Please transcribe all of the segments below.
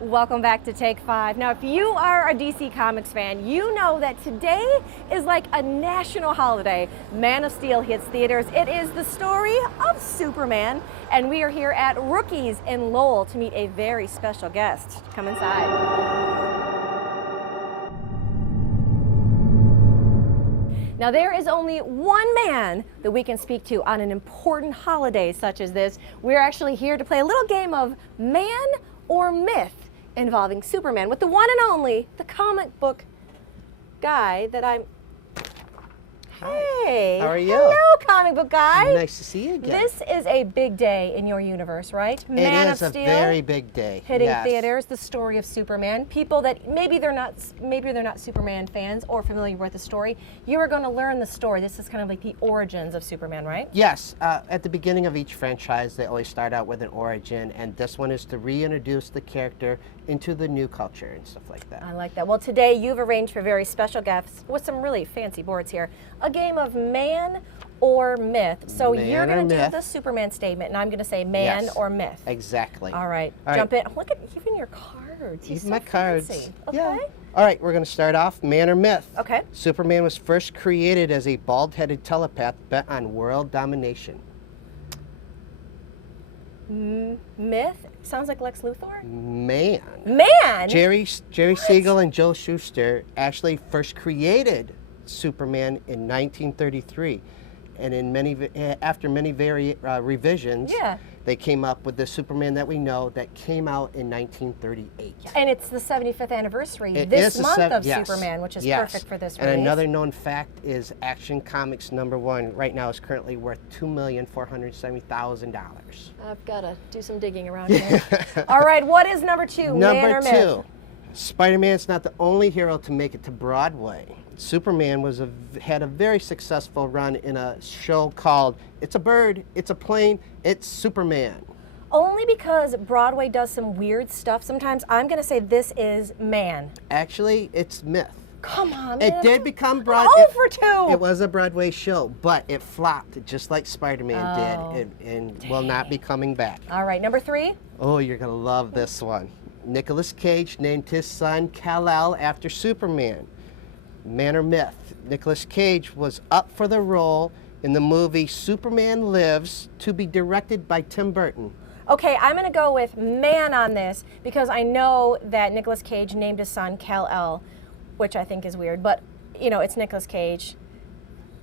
Welcome back to Take 5. Now, if you are a DC Comics fan, you know that today is like a national holiday. Man of Steel hits theaters. It is the story of Superman, and we are here at Rookies in Lowell to meet a very special guest. Come inside. Now, there is only one man that we can speak to on an important holiday such as this. We're actually here to play a little game of man or myth involving Superman with the one and only, the comic book guy that I'm... Hey. How are you? Hello, comic book guy. Nice to see you again. This is a big day in your universe, right? Man of Steel. It is a very big day. Hitting theaters, the story of Superman. People that maybe they're not Superman fans or familiar with the story. You are going to learn the story. This is kind of like the origins of Superman, right? Yes. At the beginning of each franchise, they always start out with an origin, and this one is to reintroduce the character into the new culture and stuff like that. I like that. Well, today you've arranged for very special guests with some really fancy boards here. A game of man or myth. So you're going to do the Superman statement, and I'm going to say man or myth. Exactly. All right. Jump in. Look at even your cards. Even my cards. Okay. Yeah. All right, we're going to start off man or myth. Okay. Superman was first created as a bald-headed telepath bent on world domination. Myth? Sounds like Lex Luthor? Man. Man? Jerry Siegel and Joe Shuster actually first created Superman in 1933, and after many revisions, they came up with the Superman that we know that came out in 1938. And it's the 75th anniversary this month of Superman, which is perfect for this release. And another known fact is Action Comics #1 right now is currently worth $2,470,000. I've got to do some digging around here. All right, what is number 2? Number 2, Spider-Man's not the only hero to make it to Broadway. Superman had a very successful run in a show called It's a Bird, It's a Plane, It's Superman. Only because Broadway does some weird stuff. Sometimes I'm going to say this is man. Actually, it's myth. Come on, It myth. did become Broadway. Oh, for 2. It was a Broadway show, but it flopped just like Spider-Man did and will not be coming back. All right, number 3. Oh, you're going to love this one. Nicolas Cage named his son Kal-El after Superman. Man or myth? Nicolas Cage was up for the role in the movie Superman Lives to be directed by Tim Burton. Okay, I'm going to go with man on this because I know that Nicolas Cage named his son Kal-El, which I think is weird, but you know, it's Nicolas Cage.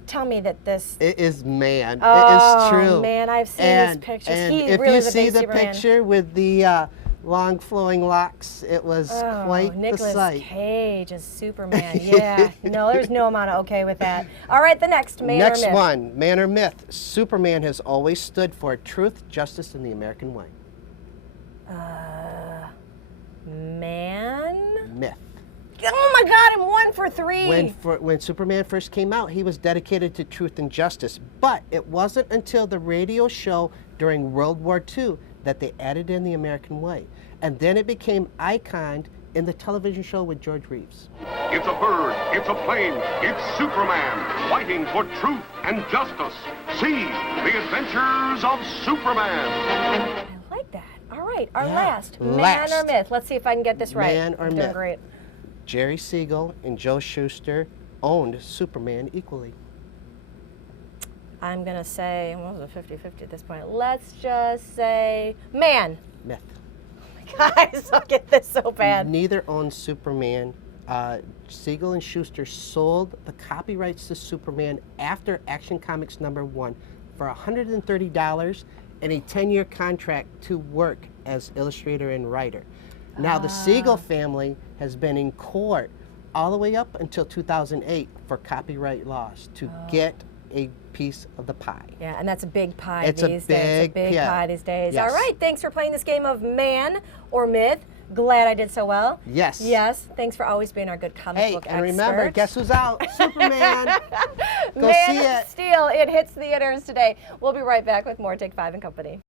Tell me that this... It is man. Oh, it is true. Man, I've seen his pictures. And He if really you is a see big the Superman. picture with the long flowing locks, it was quite the sight. Nicolas Cage is Superman. Yeah. No, there's no amount of okay with that. All right, the next man or myth. Next one, man or myth. Superman has always stood for truth, justice, and the American way. Man? Myth. Oh my God, I'm 1 for 3. When Superman first came out, he was dedicated to truth and justice. But it wasn't until the radio show during World War II that they added in the American way. And then it became iconed in the television show with George Reeves. It's a bird, it's a plane, it's Superman, fighting for truth and justice. See the adventures of Superman. I like that. All right, our last, man or myth. Let's see if I can get this right. Man or I'm myth. doing great. Jerry Siegel and Joe Shuster owned Superman equally. I'm going to say, well, it was a 50-50 at this point. Let's just say man. Myth. Oh my guys, I'll get this so bad. Neither owned Superman. Siegel and Shuster sold the copyrights to Superman after Action Comics #1 for $130 and a 10-year contract to work as illustrator and writer. Now, the Siegel family has been in court all the way up until 2008 for copyright laws to get a piece of the pie. Yeah, and that's a big pie It's these days. It's a big pie these days. Yes. All right, thanks for playing this game of man or myth. Glad I did so well. Yes. Yes, thanks for always being our good comic book expert. And remember, guess who's out? Superman. Go Man see it. of Steel, it hits theaters today. We'll be right back with more Take 5 and Company.